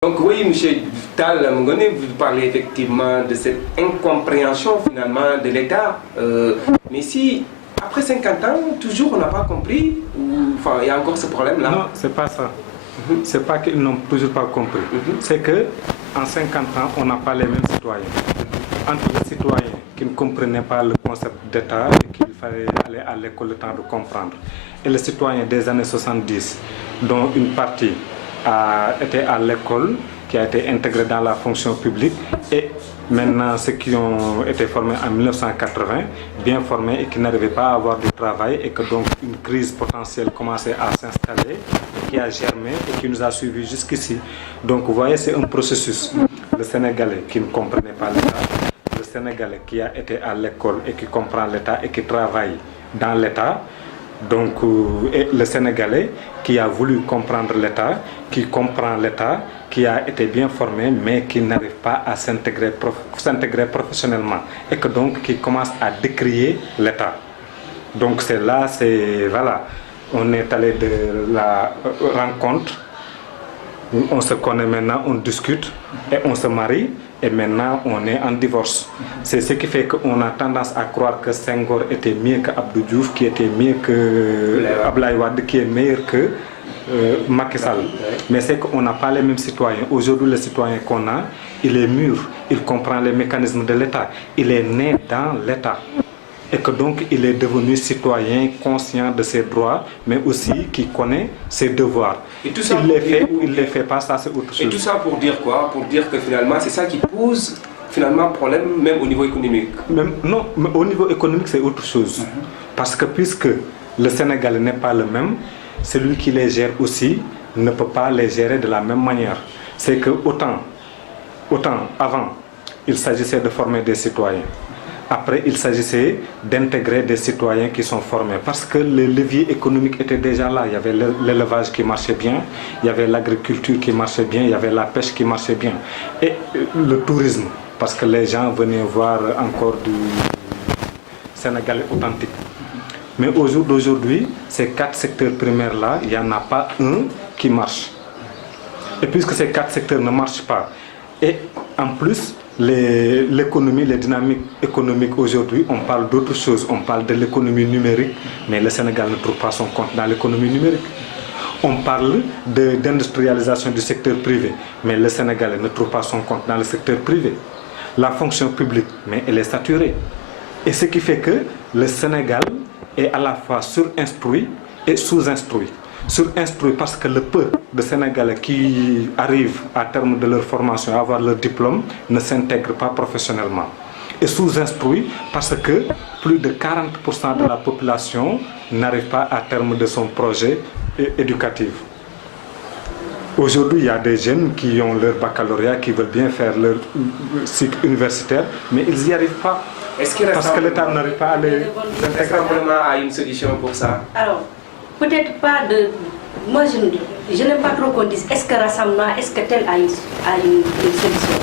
Donc oui, M. Tal, vous parlez effectivement de cette incompréhension finalement de l'État. Mais si, après 50 ans, toujours on n'a pas compris, enfin, il y a encore ce problème-là. Non, c'est pas ça. C'est pas qu'ils n'ont toujours pas compris. C'est que en 50 ans, on n'a pas les mêmes citoyens. Entre les citoyens qui ne comprenaient pas le concept d'État et qu'il fallait aller à l'école le temps de comprendre, et les citoyens des années 70, dont une partie a été à l'école, qui a été intégrée dans la fonction publique, et maintenant ceux qui ont été formés en 1980, bien formés et qui n'arrivaient pas à avoir du travail, et que donc une crise potentielle commençait à s'installer, qui a germé et qui nous a suivis jusqu'ici. Donc vous voyez, c'est un processus. Le Sénégalais qui ne comprenait pas l'État, le Sénégalais qui a été à l'école et qui comprend l'État et qui travaille dans l'État, donc et le Sénégalais qui a voulu comprendre l'État, qui comprend l'État, qui a été bien formé mais qui n'arrive pas à s'intégrer professionnellement et que donc qui commence à décrier l'État. Donc c'est là, voilà, on est allé de la rencontre, on se connaît maintenant, on discute et on se marie. Et maintenant, on est en divorce. C'est ce qui fait qu'on a tendance à croire que Senghor était mieux que Abdou Diouf, qui était mieux que Abdoulaye Wade, qui est meilleur que Macky Sall. Mais c'est qu'on n'a pas les mêmes citoyens. Aujourd'hui, le citoyen qu'on a, il est mûr, il comprend les mécanismes de l'État. Il est né dans l'État. Et que donc il est devenu citoyen conscient de ses droits, mais aussi qui connaît ses devoirs. Et tout ça, il les fait ou il ne les fait pas, ça c'est autre chose. Et tout ça pour dire quoi? Pour dire que finalement c'est ça qui pose finalement problème même au niveau économique. Non, mais au niveau économique c'est autre chose. Parce que puisque le Sénégal n'est pas le même, celui qui les gère aussi ne peut pas les gérer de la même manière. C'est que autant avant, il s'agissait de former des citoyens. Après, il s'agissait d'intégrer des citoyens qui sont formés parce que les leviers économiques étaient déjà là. Il y avait l'élevage qui marchait bien, il y avait l'agriculture qui marchait bien, il y avait la pêche qui marchait bien. Et le tourisme, parce que les gens venaient voir encore du Sénégal authentique. Mais au jour d'aujourd'hui, ces 4 secteurs primaires-là, il n'y en a pas un qui marche. Et puisque ces 4 secteurs ne marchent pas, et en plus, l'économie, les dynamiques économiques aujourd'hui, on parle d'autre chose. On parle de l'économie numérique, mais le Sénégal ne trouve pas son compte dans l'économie numérique. On parle d'industrialisation du secteur privé, mais le Sénégalais ne trouve pas son compte dans le secteur privé. La fonction publique, mais elle est saturée. Et ce qui fait que le Sénégal est à la fois surinstruit et sous-instruit. Surinstruit parce que le peu de Sénégalais qui arrivent à terme de leur formation à avoir leur diplôme ne s'intègrent pas professionnellement. Et sous-instruit parce que plus de 40% de la population n'arrive pas à terme de son projet éducatif. Aujourd'hui, il y a des jeunes qui ont leur baccalauréat, qui veulent bien faire leur cycle universitaire, mais ils n'y arrivent pas. Parce que l'État n'arrive pas à les intégrer. À une solution pour ça? Alors, peut-être pas de... Moi, je n'aime pas trop qu'on dise est-ce que rassemblement, est-ce que tel a une solution.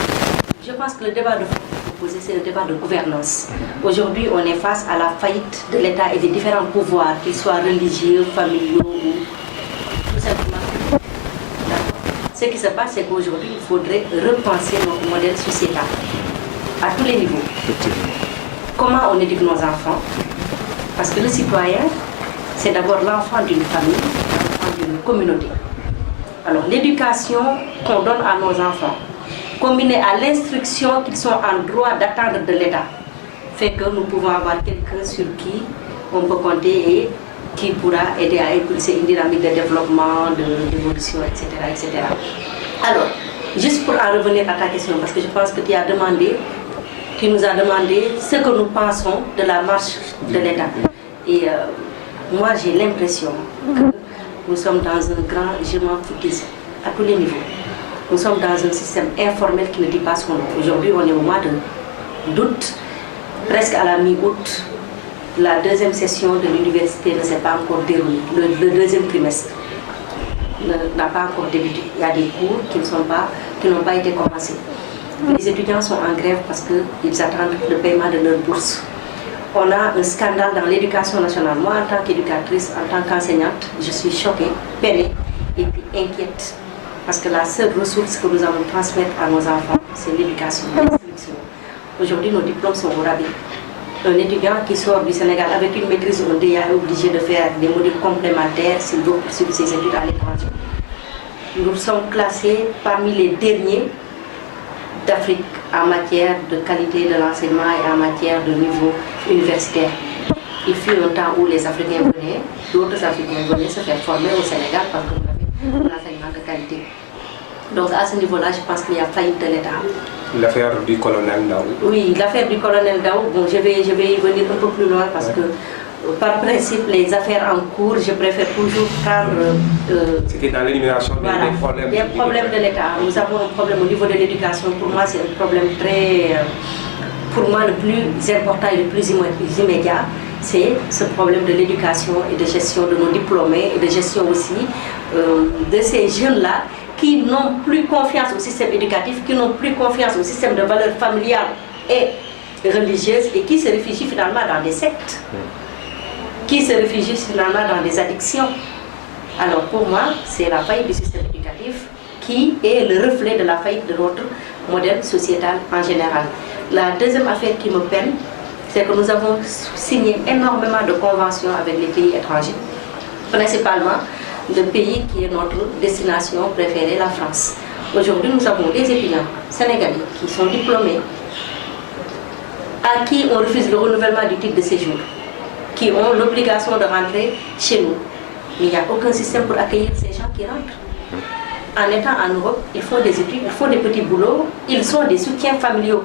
Je pense que le débat de proposé, c'est le débat de gouvernance. Aujourd'hui, on est face à la faillite de l'État et des différents pouvoirs, qu'ils soient religieux, familiaux ou tout simplement. Ce qui se passe, c'est qu'aujourd'hui, il faudrait repenser notre modèle sociétal à tous les niveaux. Comment on éduque nos enfants? Parce que le citoyen, c'est d'abord l'enfant d'une famille, l'enfant d'une communauté. Alors l'éducation qu'on donne à nos enfants, combinée à l'instruction qu'ils sont en droit d'attendre de l'État, fait que nous pouvons avoir quelqu'un sur qui on peut compter et qui pourra aider à impulser une dynamique de développement, d'évolution, etc., etc. Alors, juste pour en revenir à ta question, parce que je pense que tu nous as demandé ce que nous pensons de la marche de l'État. Et moi, j'ai l'impression que nous sommes dans un grand je m'en foutisme à tous les niveaux. Nous sommes dans un système informel qui ne dit pas son nom. Aujourd'hui, on est au mois d'août, presque à la mi-août. La deuxième session de l'université ne s'est pas encore déroulée. Le deuxième trimestre n'a pas encore débuté. Il y a des cours qui n'ont pas été commencés. Les étudiants sont en grève parce qu'ils attendent le paiement de leur bourse. On a un scandale dans l'éducation nationale. Moi, en tant qu'éducatrice, en tant qu'enseignante, je suis choquée, peinée et puis inquiète Parce que la seule ressource que nous allons transmettre à nos enfants, c'est l'éducation, l'instruction. Aujourd'hui, nos diplômes sont au rabais. Un étudiant qui sort du Sénégal avec une maîtrise ou un DEA est obligé de faire des modules complémentaires s'il veut poursuivre ses études à l'étranger. Nous sommes classés parmi les derniers d'Afrique en matière de qualité de l'enseignement et en matière de niveau universitaire. Il fut un temps où les Africains venaient, d'autres Africains venaient se faire former au Sénégal parce que nous avions un enseignement de qualité. Donc à ce niveau-là, je pense qu'il y a faillite de l'État. L'affaire du colonel Daou. Oui, l'affaire du colonel Daou, bon, je vais y venir un peu plus loin parce que par principe, les affaires en cours, je préfère toujours prendre... C'était dans l'énumération des problèmes. Des problèmes de l'État. Nous avons un problème au niveau de l'éducation. Pour moi, c'est un problème très... pour moi, le plus important et le plus immédiat, c'est ce problème de l'éducation et de gestion de nos diplômés et de gestion aussi de ces jeunes-là qui n'ont plus confiance au système éducatif, qui n'ont plus confiance au système de valeurs familiales et religieuses et qui se réfugient finalement dans des sectes, qui se réfugient finalement dans des addictions. Alors pour moi, c'est la faillite du système éducatif qui est le reflet de la faillite de notre modèle sociétal en général. La deuxième affaire qui me peine, c'est que nous avons signé énormément de conventions avec les pays étrangers, principalement le pays qui est notre destination préférée, la France. Aujourd'hui, nous avons des étudiants sénégalais qui sont diplômés, à qui on refuse le renouvellement du titre de séjour, qui ont l'obligation de rentrer chez nous. Mais il n'y a aucun système pour accueillir ces gens qui rentrent. En étant en Europe, ils font des études, ils font des petits boulots, ils sont des soutiens familiaux.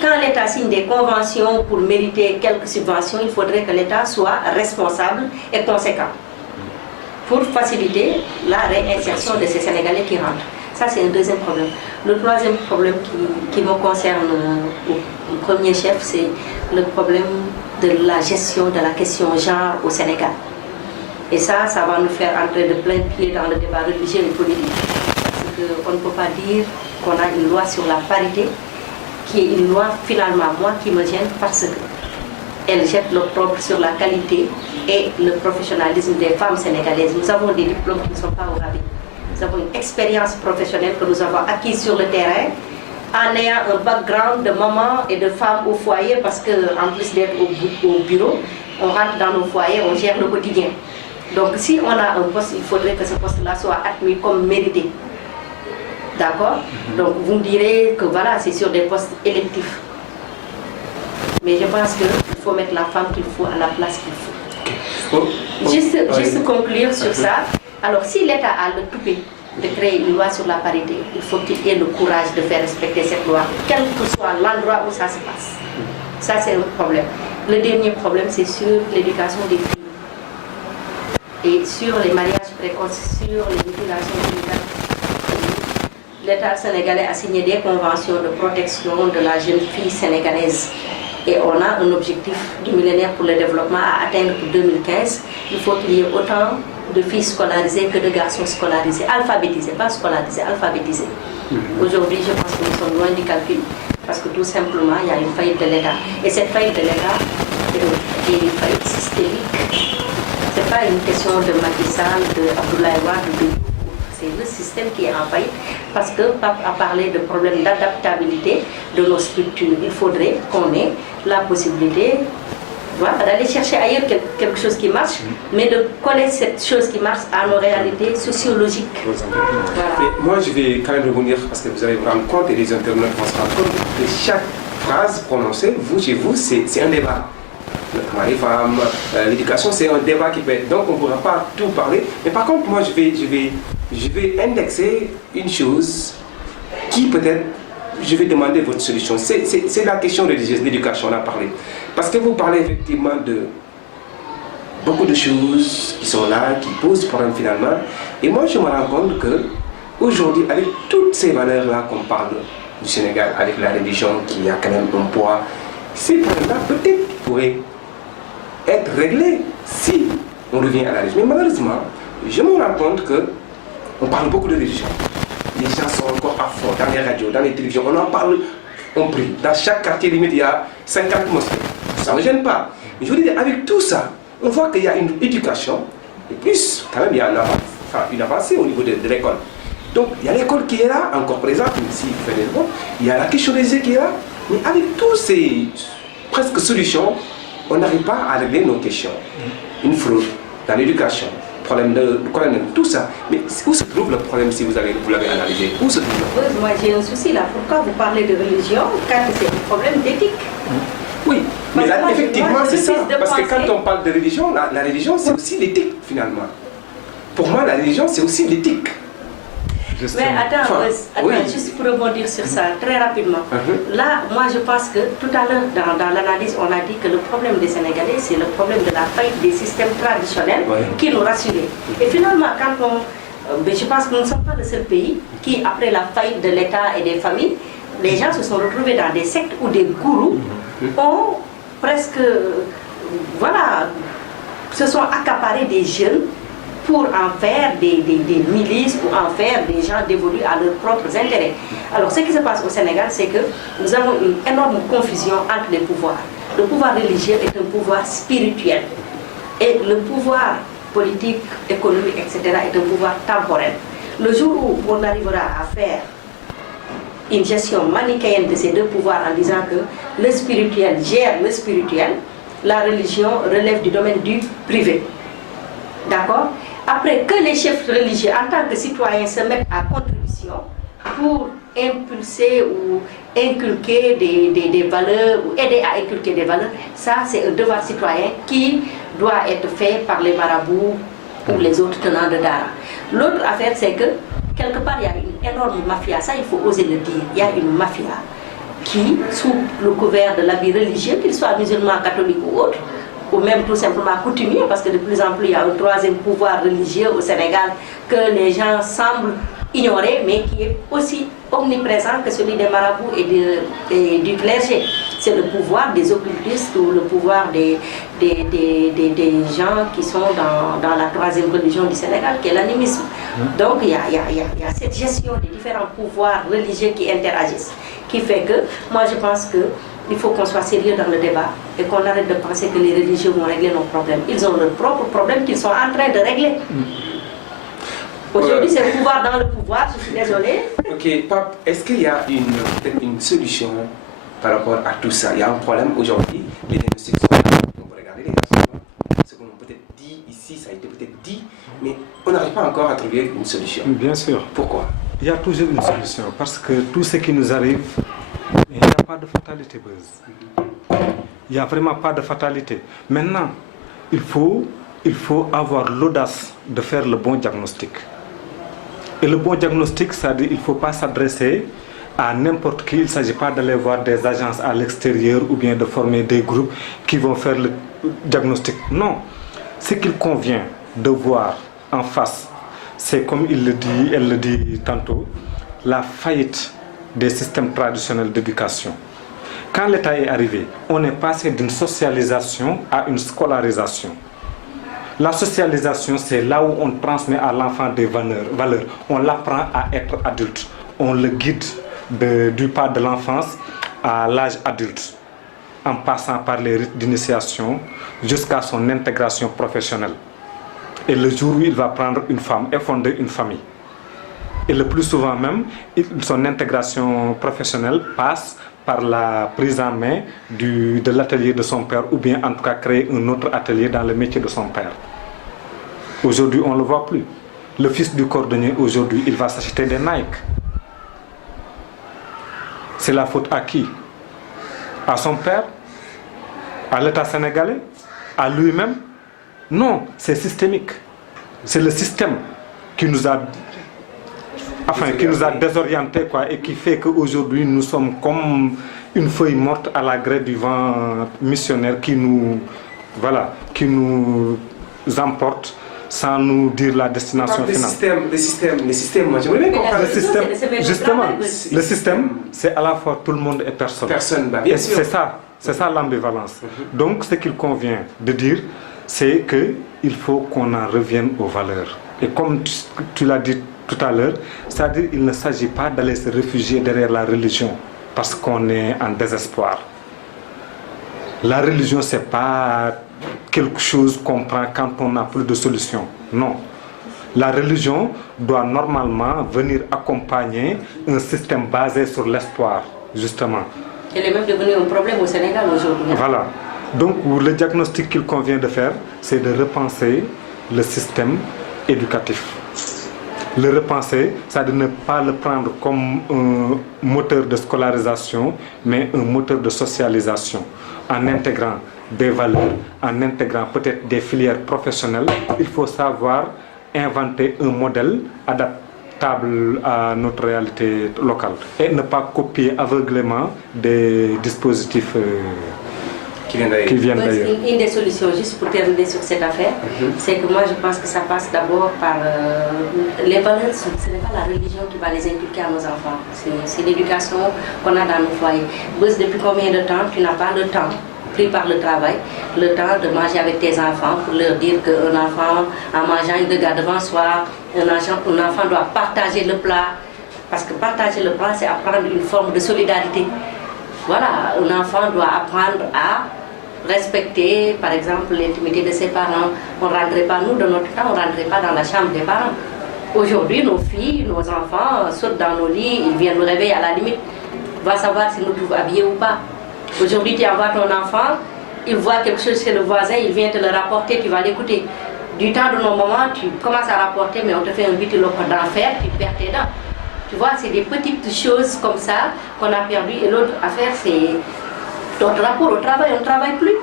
Quand l'État signe des conventions pour mériter quelques subventions, il faudrait que l'État soit responsable et conséquent pour faciliter la réinsertion de ces Sénégalais qui rentrent. Ça, c'est un deuxième problème. Le troisième problème qui me concerne au premier chef, c'est le problème de la gestion de la question genre au Sénégal. Et ça va nous faire entrer de plein pied dans le débat religieux et politique. Parce qu'on ne peut pas dire qu'on a une loi sur la parité, qui est une loi finalement, moi, qui me gêne parce qu'elle jette l'opprobre sur la qualité et le professionnalisme des femmes sénégalaises. Nous avons des diplômes qui ne sont pas au rabais. Nous avons une expérience professionnelle que nous avons acquise sur le terrain en ayant un background de maman et de femme au foyer parce qu'en plus d'être au bureau, on rentre dans nos foyers, on gère le quotidien. Donc si on a un poste, il faudrait que ce poste-là soit admis comme mérité. D'accord? Donc vous me direz que voilà, c'est sur des postes électifs. Mais je pense qu'il faut mettre la femme qu'il faut à la place qu'il faut. Juste conclure sur ça. Alors si l'État a le toupet de créer une loi sur la parité, il faut qu'il ait le courage de faire respecter cette loi, quel que soit l'endroit où ça se passe. Ça c'est un problème. Le dernier problème, c'est sur l'éducation des filles. Et sur les mariages précoces, sur les mutilations génitales. L'État sénégalais a signé des conventions de protection de la jeune fille sénégalaise. Et on a un objectif du millénaire pour le développement à atteindre pour 2015. Il faut qu'il y ait autant de filles scolarisées que de garçons scolarisés, alphabétisés, pas scolarisés, alphabétisés. Aujourd'hui, je pense que nous sommes loin du calcul. Parce que tout simplement, il y a une faillite de l'État. Et cette faillite de l'État est une faillite systémique. Ce n'est pas une question de Macky Sall, de Abdoulaye Wade, c'est le système qui est en faillite. Parce que Pape a parlé de problème d'adaptabilité de nos structures. Il faudrait qu'on ait la possibilité d'aller chercher ailleurs quelque chose qui marche, mais de coller cette chose qui marche à nos réalités sociologiques. Voilà. Mais moi, je vais quand même revenir, parce que vous allez vous rendre compte, et les internautes vont se rendre compte, que chaque phrase prononcée, chez vous, c'est un débat. Les femmes, l'éducation, c'est un débat qui peut être... Donc, on ne pourra pas tout parler. Mais par contre, moi, je vais indexer une chose qui peut-être... Je vais demander votre solution. C'est la question religieuse, l'éducation, on a parlé. Parce que vous parlez effectivement de beaucoup de choses qui sont là, qui posent problème finalement. Et moi, je me rends compte qu'aujourd'hui, avec toutes ces valeurs-là qu'on parle du Sénégal, avec la religion qui a quand même un poids, ces problèmes-là peut-être pourraient être réglés si on revient à la religion. Mais malheureusement, je me rends compte qu'on parle beaucoup de religion. Les gens sont encore à fond dans les radios, dans les télévisions. On en parle, on prie. Dans chaque quartier limite, il y a 50 mosquées. Ça ne me gêne pas. Mais je veux dire, avec tout ça, on voit qu'il y a une éducation. Et plus, quand même, il y a une avancée au niveau de l'école. Donc, il y a l'école qui est là, encore présente, même s'il fait des bons. Il y a la question des yeux qui est là. Mais avec tous ces presque solutions, on n'arrive pas à régler nos questions. Une fraude dans l'éducation, problème de colonel, tout ça. Mais où se trouve le problème si vous l'avez analysé? Où se trouve le problème? Moi j'ai un souci là. Pourquoi vous parlez de religion quand c'est un problème d'éthique? Oui, mais là, moi, effectivement, c'est ça. Parce que penser... quand on parle de religion, la religion, c'est aussi l'éthique, finalement. Pour moi, la religion, c'est aussi l'éthique. Mais attends, oui. Juste pour rebondir sur ça, très rapidement. Là, moi, je pense que tout à l'heure, dans l'analyse, on a dit que le problème des Sénégalais, c'est le problème de la faillite des systèmes traditionnels qui nous rassuraient. Et finalement, quand je pense que nous ne sommes pas le seul pays qui, après la faillite de l'État et des familles, les gens se sont retrouvés dans des sectes où des gourous ont presque, se sont accaparés des jeunes pour en faire des milices, pour en faire des gens dévolus à leurs propres intérêts. Alors ce qui se passe au Sénégal, c'est que nous avons une énorme confusion entre les pouvoirs. Le pouvoir religieux est un pouvoir spirituel et le pouvoir politique, économique, etc. est un pouvoir temporel. Le jour où on arrivera à faire une gestion manichéenne de ces deux pouvoirs en disant que le spirituel gère le spirituel, la religion relève du domaine du privé. D'accord? Après que les chefs religieux, en tant que citoyens, se mettent à contribution pour impulser ou inculquer des valeurs, ou aider à inculquer des valeurs, ça c'est un devoir citoyen qui doit être fait par les marabouts ou les autres tenants de Dara. L'autre affaire, c'est que quelque part, il y a une énorme mafia, ça il faut oser le dire. Il y a une mafia qui, sous le couvert de l'habit religieux, qu'il soit musulman, catholique ou autre, ou même tout simplement coutumier, parce que de plus en plus il y a un troisième pouvoir religieux au Sénégal que les gens semblent ignorer, mais qui est aussi omniprésent que celui des marabouts et du clergé. C'est le pouvoir des occultistes ou le pouvoir des gens qui sont dans la troisième religion du Sénégal, qui est l'animisme. Donc il y a cette gestion des différents pouvoirs religieux qui interagissent, qui fait que, moi je pense qu'il faut qu'on soit sérieux dans le débat et qu'on arrête de penser que les religieux vont régler nos problèmes. Ils ont leurs propres problèmes qu'ils sont en train de régler. Aujourd'hui, c'est le pouvoir dans le pouvoir, je suis désolée. Ok, Pape, est-ce qu'il y a peut-être une solution par rapport à tout ça? Il y a un problème aujourd'hui, les diagnostics sont là. On peut regarder les garçons, ce qu'on a peut-être dit ici, ça a été peut-être dit, mais on n'arrive pas encore à trouver une solution. Bien sûr. Pourquoi? Il y a toujours une solution, parce que tout ce qui nous arrive, il n'y a pas de fatalité, Buzz. Il n'y a vraiment pas de fatalité. Maintenant, il faut avoir l'audace de faire le bon diagnostic. Et le bon diagnostic, c'est-à-dire qu'il ne faut pas s'adresser à n'importe qui. Il ne s'agit pas d'aller voir des agences à l'extérieur ou bien de former des groupes qui vont faire le diagnostic. Non. Ce qu'il convient de voir en face, c'est comme elle le dit tantôt, la faillite des systèmes traditionnels d'éducation. Quand l'État est arrivé, on est passé d'une socialisation à une scolarisation. La socialisation, c'est là où on transmet à l'enfant des valeurs. On l'apprend à être adulte. On le guide du pas de l'enfance à l'âge adulte, en passant par les rites d'initiation jusqu'à son intégration professionnelle. Et le jour où il va prendre une femme et fonder une famille. Et le plus souvent même, son intégration professionnelle passe par la prise en main de l'atelier de son père, ou bien en tout cas créer un autre atelier dans le métier de son père. Aujourd'hui, on ne le voit plus. Le fils du cordonnier, aujourd'hui, il va s'acheter des Nike. C'est la faute à qui? À son père? À l'État sénégalais? À lui-même? Non, c'est systémique. C'est le système qui nous a désorientés, et qui fait qu'aujourd'hui nous sommes comme une feuille morte à la grève du vent missionnaire qui nous emporte sans nous dire la destination finale. Le système, moi j'aimerais bien comprendre. Le système, c'est à la fois tout le monde et personne. Bien sûr. C'est ça l'ambivalence. Donc ce qu'il convient de dire, c'est qu'il faut qu'on en revienne aux valeurs. Et comme tu l'as dit tout à l'heure, c'est-à-dire qu'il ne s'agit pas d'aller se réfugier derrière la religion parce qu'on est en désespoir. La religion, ce n'est pas quelque chose qu'on prend quand on n'a plus de solution. Non. La religion doit normalement venir accompagner un système basé sur l'espoir, justement. Elle est même devenue un problème au Sénégal aujourd'hui. Voilà. Donc le diagnostic qu'il convient de faire, c'est de repenser le système éducatif. Le repenser, c'est de ne pas le prendre comme un moteur de scolarisation, mais un moteur de socialisation, en intégrant des valeurs, en intégrant peut-être des filières professionnelles. Il faut savoir inventer un modèle adaptable à notre réalité locale et ne pas copier aveuglément des dispositifs qui viennent d'ailleurs. Une des solutions, juste pour terminer sur cette affaire, c'est que moi je pense que ça passe d'abord par les valeurs. Ce n'est pas la religion qui va les inculquer à nos enfants, c'est l'éducation qu'on a dans nos foyers. Depuis combien de temps tu n'as pas le temps, pris par le travail, le temps de manger avec tes enfants pour leur dire qu'un enfant, en mangeant, il regarde devant soi, un enfant doit partager le plat, parce que partager le plat, c'est apprendre une forme de solidarité. Voilà, un enfant doit apprendre à respecter, par exemple, l'intimité de ses parents. On ne rentrait pas, nous, de notre temps, on ne rentrait pas dans la chambre des parents. Aujourd'hui, nos filles, nos enfants sautent dans nos lits, ils viennent nous réveiller à la limite. Va savoir si nous trouvent habillés ou pas. Aujourd'hui, tu envoies ton enfant, il voit quelque chose chez le voisin, il vient te le rapporter, tu vas l'écouter. Du temps de nos moments, tu commences à rapporter, mais on te fait un vitilope d'enfer, tu perds tes dents. Tu vois, c'est des petites choses comme ça qu'on a perdu. Et l'autre affaire, c'est notre rapport au travail. On ne travaille plus.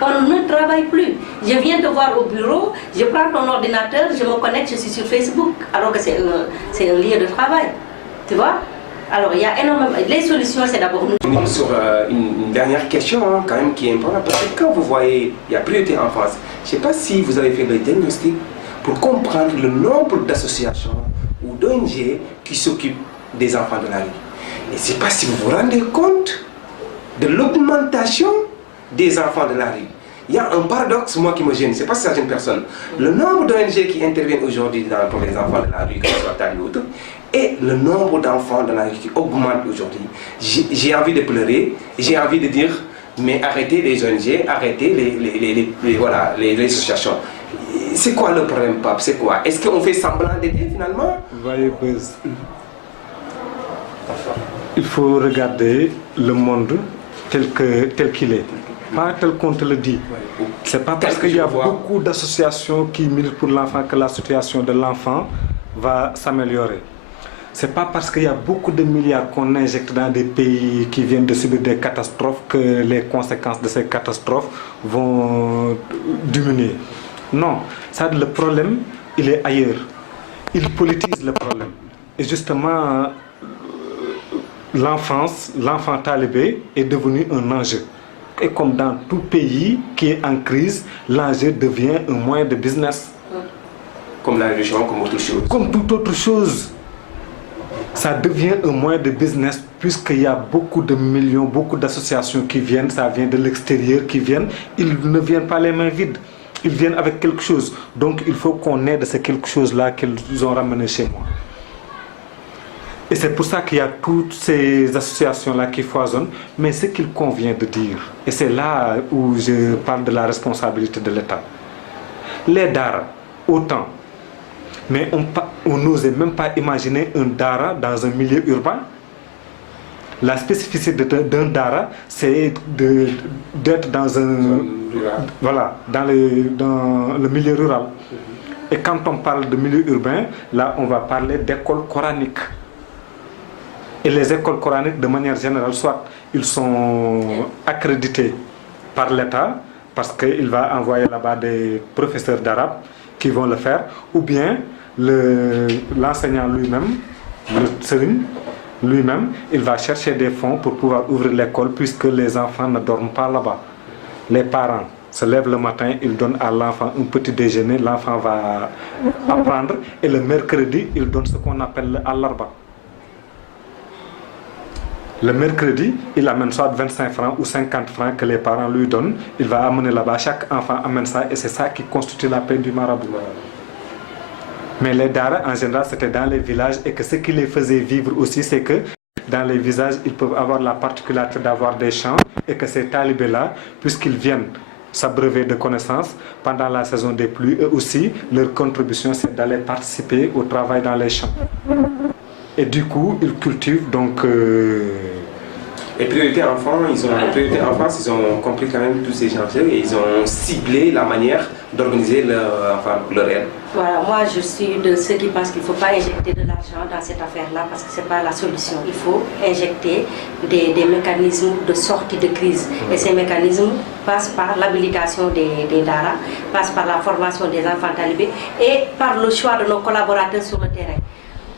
On ne travaille plus. Je viens te voir au bureau, je prends ton ordinateur, je me connecte, je suis sur Facebook, alors que c'est un lieu de travail. Tu vois? Alors, il y a énormément... Les solutions, c'est d'abord nous. Sur une dernière question, hein, quand même, qui est importante, parce que quand vous voyez, il y a priorité en France, je ne sais pas si vous avez fait le diagnostic pour comprendre le nombre d'associations ou d'ONG qui s'occupent des enfants de la rue. Et je ne sais pas si vous vous rendez compte de l'augmentation des enfants de la rue. Il y a un paradoxe, moi, qui me gêne, c'est pas certaines personnes. Le nombre d'ONG qui interviennent aujourd'hui pour les enfants de la rue, que ce soit Tali ou autre, et le nombre d'enfants de la rue qui augmente aujourd'hui. J'ai envie de pleurer, j'ai envie de dire, mais arrêtez les ONG, arrêtez les associations. C'est quoi le problème, Pape? C'est quoi? Est-ce qu'on fait semblant d'aider finalement? Vous voyez, Buzz, il faut regarder le monde tel qu'il est, pas tel qu'on te le dit. C'est pas parce qu'il y a beaucoup d'associations qui militent pour l'enfant que la situation de l'enfant va s'améliorer. C'est pas parce qu'il y a beaucoup de milliards qu'on injecte dans des pays qui viennent de subir des catastrophes que les conséquences de ces catastrophes vont diminuer. Non, ça, le problème, il est ailleurs. Il politise le problème. Et justement, l'enfant talibé est devenu un enjeu. Et comme dans tout pays qui est en crise, l'enjeu devient un moyen de business. Comme la religion, comme autre chose. Comme toute autre chose. Ça devient un moyen de business puisqu'il y a beaucoup de millions, beaucoup d'associations qui viennent, ça vient de l'extérieur, qui viennent. Ils ne viennent pas les mains vides. Ils viennent avec quelque chose. Donc il faut qu'on aide ce quelque chose-là qu'ils ont ramené chez moi. Et c'est pour ça qu'il y a toutes ces associations-là qui foisonnent. Mais ce qu'il convient de dire, et c'est là où je parle de la responsabilité de l'État. Les daras, autant. Mais on n'osait même pas imaginer un dara dans un milieu urbain. La spécificité d'un dara, c'est d'être dans dans le milieu rural. Et quand on parle de milieu urbain, là on va parler d'écoles coraniques. Et les écoles coraniques, de manière générale, soit ils sont accrédités par l'État, parce qu'il va envoyer là-bas des professeurs d'arabe qui vont le faire, ou bien l'enseignant lui-même, le sëriñ lui-même, il va chercher des fonds pour pouvoir ouvrir l'école puisque les enfants ne dorment pas là-bas. Les parents se lèvent le matin, ils donnent à l'enfant un petit déjeuner, l'enfant va apprendre et le mercredi, ils donnent ce qu'on appelle le alarba. Le mercredi, il amène soit 25 francs ou 50 francs que les parents lui donnent. Il va amener là-bas, chaque enfant amène ça et c'est ça qui constitue la paix du marabout. Mais les daras, en général, c'était dans les villages et que ce qui les faisait vivre aussi, c'est que dans les villages, ils peuvent avoir la particularité d'avoir des champs et que ces talibés-là, puisqu'ils viennent s'abreuver de connaissances pendant la saison des pluies. Et aussi, leur contribution, c'est d'aller participer au travail dans les champs. Et du coup, ils cultivent donc... Et priorité enfants, priorité enfance, ils ont compris quand même tous ces chantiers et ils ont ciblé la manière d'organiser leur aide. Voilà, moi je suis de ceux qui pensent qu'il ne faut pas injecter de l'argent dans cette affaire-là parce que ce n'est pas la solution. Il faut injecter des mécanismes de sortie de crise. Et ces mécanismes passent par l'habilitation des DARA, passent par la formation des enfants talibés et par le choix de nos collaborateurs sur le terrain.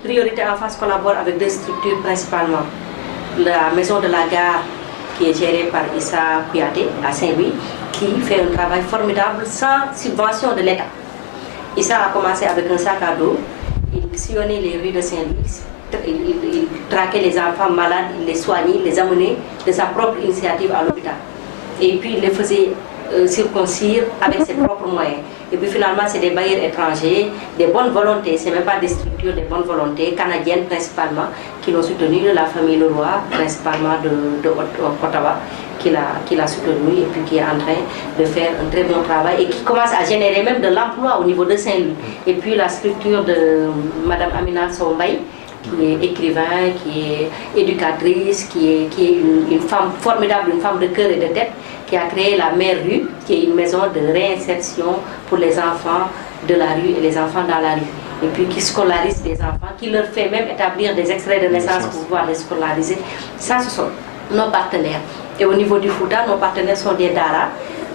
Priorité Enfance collabore avec deux structures principalement. La maison de la gare qui est gérée par Issa Kouyaté à Saint-Louis, qui fait un travail formidable sans subvention de l'État. Issa a commencé avec un sac à dos, il sillonnait les rues de Saint-Louis, il traquait les enfants malades, il les soignait, il les amenait de sa propre initiative à l'hôpital. Et puis il les faisait circoncire avec ses propres moyens. Et puis finalement, c'est des bailleurs étrangers, des bonnes volontés, ce n'est même pas des structures, des bonnes volontés, canadiennes principalement, qui l'ont soutenu, la famille Leroy, principalement de Ottawa, qui l'a soutenu et puis qui est en train de faire un très bon travail et qui commence à générer même de l'emploi au niveau de Saint-Louis. Et puis la structure de Mme Amina Sombay, qui est écrivain, qui est éducatrice, qui est une femme formidable, une femme de cœur et de tête, qui a créé la Mère Rue, qui est une maison de réinsertion pour les enfants de la rue et les enfants dans la rue. Et puis qui scolarise des enfants, qui leur fait même établir des extraits de naissance pour pouvoir les scolariser. Ça, ce sont nos partenaires. Et au niveau du Fouta, nos partenaires sont des Dara,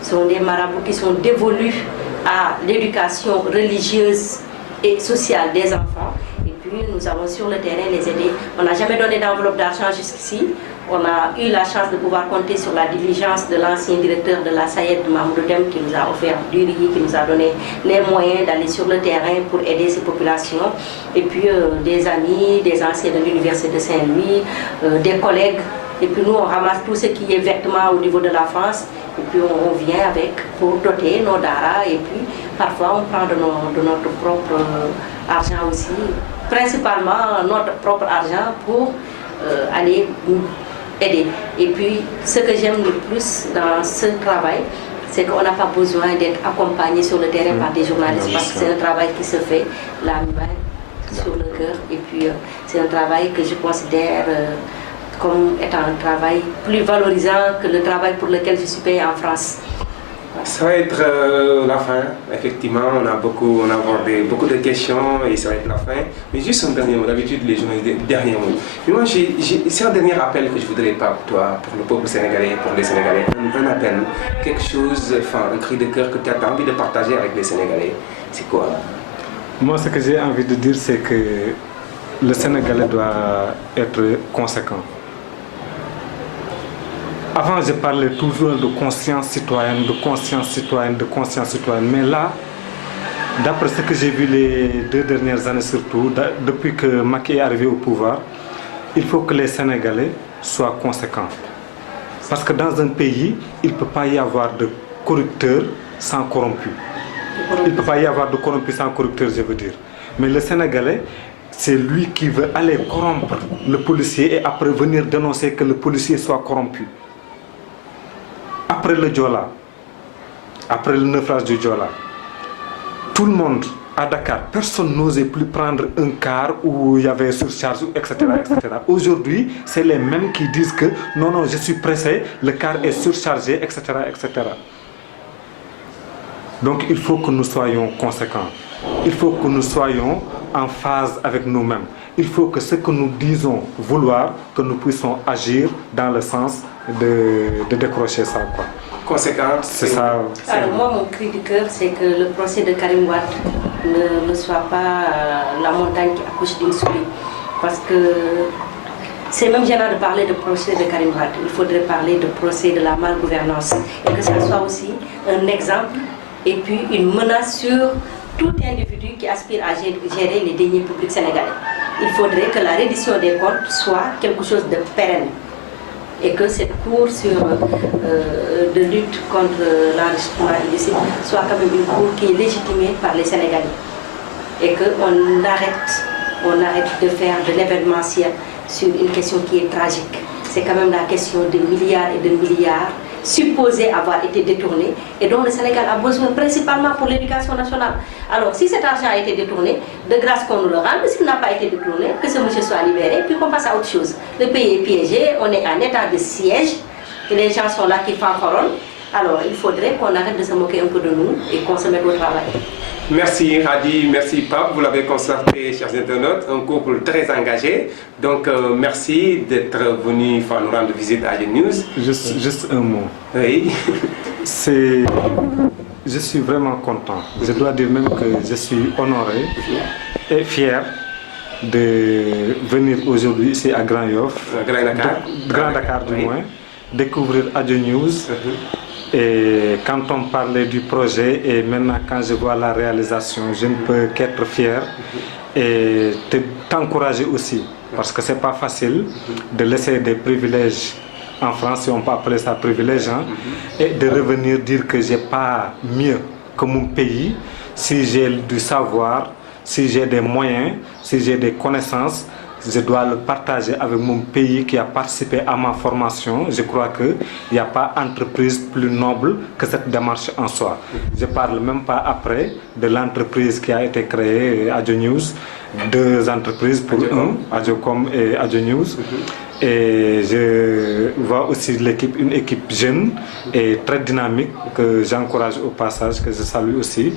sont des marabouts qui sont dévolus à l'éducation religieuse et sociale des enfants. Et puis nous allons sur le terrain les aider. On n'a jamais donné d'enveloppe d'argent jusqu'ici. On a eu la chance de pouvoir compter sur la diligence de l'ancien directeur de la SAED, Mahmoud Dem, qui nous a offert du riz, qui nous a donné les moyens d'aller sur le terrain pour aider ces populations. Et puis des amis, des anciens de l'Université de Saint-Louis, des collègues. Et puis nous, on ramasse tout ce qui est vêtements au niveau de la France. Et puis on vient avec pour doter nos daras. Et puis parfois on prend de notre propre argent aussi. Principalement notre propre argent pour aller aider. Et puis ce que j'aime le plus dans ce travail, c'est qu'on n'a pas besoin d'être accompagné sur le terrain par des journalistes parce que c'est un travail qui se fait la main sur le cœur. Et puis c'est un travail que je considère comme étant un travail plus valorisant que le travail pour lequel je suis payée en France. Ça va être la fin, effectivement, on a abordé beaucoup de questions et ça va être la fin. Mais juste un dernier mot, d'habitude les journalistes, dernier mot. Mais moi, c'est un dernier appel que je voudrais pas pour toi, pour le peuple sénégalais, pour les Sénégalais. Un appel, quelque chose, un cri de cœur que tu as envie de partager avec les Sénégalais. C'est quoi? Moi, ce que j'ai envie de dire, c'est que le Sénégalais doit être conséquent. Avant, je parlais toujours de conscience citoyenne, de conscience citoyenne, de conscience citoyenne. Mais là, d'après ce que j'ai vu les 2 dernières années surtout, depuis que Macky est arrivé au pouvoir, il faut que les Sénégalais soient conséquents. Parce que dans un pays, il ne peut pas y avoir de corrupteurs sans corrompus. Il ne peut pas y avoir de corrompus sans corrupteurs, je veux dire. Mais le Sénégalais, c'est lui qui veut aller corrompre le policier et après venir dénoncer que le policier soit corrompu. Après le Diola, après le naufrage du Diola, tout le monde à Dakar, personne n'osait plus prendre un car où il y avait surcharge, etc. etc. Aujourd'hui, c'est les mêmes qui disent que non, non, je suis pressé, le car est surchargé, etc. etc. Donc il faut que nous soyons conséquents. Il faut que nous soyons en phase avec nous-mêmes. Il faut que ce que nous disons vouloir, que nous puissions agir dans le sens de décrocher ça, quoi. Conséquent, c'est ça. Alors moi, mon cri du cœur, c'est que le procès de Karim Wade ne soit pas la montagne qui accouche d'une souris. Parce que c'est même gênant de parler de procès de Karim Wade. Il faudrait parler de procès de la malgouvernance. Et que ça soit aussi un exemple et puis une menace sur tout individu qui aspire à gérer les deniers publics sénégalais. Il faudrait que la reddition des comptes soit quelque chose de pérenne et que cette cour de lutte contre l'enrichissement illicite soit quand même une cour qui est légitimée par les Sénégalais et qu'on arrête de faire de l'événementiel sur une question qui est tragique. C'est quand même la question de milliards et de milliards supposé avoir été détourné et dont le Sénégal a besoin principalement pour l'éducation nationale. Alors, si cet argent a été détourné, de grâce qu'on nous le rende, s'il n'a pas été détourné, que ce monsieur soit libéré, puis qu'on passe à autre chose. Le pays est piégé, on est en état de siège, et les gens sont là qui fanfaronnent. Alors, il faudrait qu'on arrête de se moquer un peu de nous et qu'on se mette au travail. Merci Hadi, merci Pape, vous l'avez constaté, chers internautes, un couple très engagé. Donc merci d'être venu nous rendre visite à News. Juste un mot. Oui. Je suis vraiment content. Je dois dire même que je suis honoré et fier de venir aujourd'hui ici à Grand Yoff, Grand Dakar du moins, découvrir Adio News. Et quand on parlait du projet et maintenant quand je vois la réalisation, je ne peux qu'être fier et t'encourager aussi, parce que c'est pas facile de laisser des privilèges en France, si on peut appeler ça privilège, hein, et de revenir dire que j'ai pas mieux que mon pays, si j'ai du savoir, si j'ai des moyens, si j'ai des connaissances. Je dois le partager avec mon pays qui a participé à ma formation. Je crois qu'il n'y a pas d'entreprise plus noble que cette démarche en soi. Je ne parle même pas après de l'entreprise qui a été créée, Adio News. 2 entreprises pour Adiocom et Adio News. Et je vois aussi une équipe jeune et très dynamique que j'encourage au passage, que je salue aussi.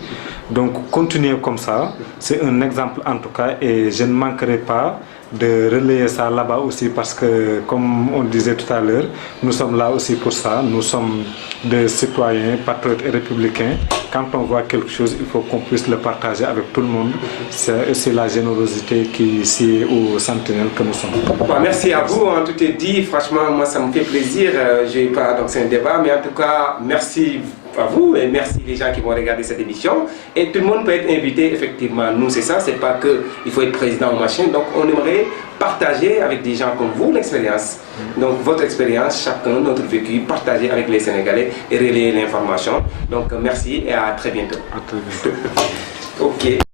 Donc continuez comme ça, c'est un exemple en tout cas et je ne manquerai pas de relayer ça là-bas aussi parce que comme on disait tout à l'heure, nous sommes là aussi pour ça, nous sommes des citoyens, patriotes et républicains. Quand on voit quelque chose, il faut qu'on puisse le partager avec tout le monde. C'est la générosité qui est aux sentinelles que nous sommes. Bon, merci à vous, hein, tout est dit, franchement moi ça me fait plaisir, je n'ai pas donc c'est un débat, mais en tout cas merci à vous et merci les gens qui vont regarder cette émission et tout le monde peut être invité effectivement, nous c'est ça, c'est pas que il faut être président ou machin, donc on aimerait partager avec des gens comme vous l'expérience, donc votre expérience, chacun notre vécu, partager avec les Sénégalais et relayer l'information, donc merci et à très bientôt. À très bientôt. Ok.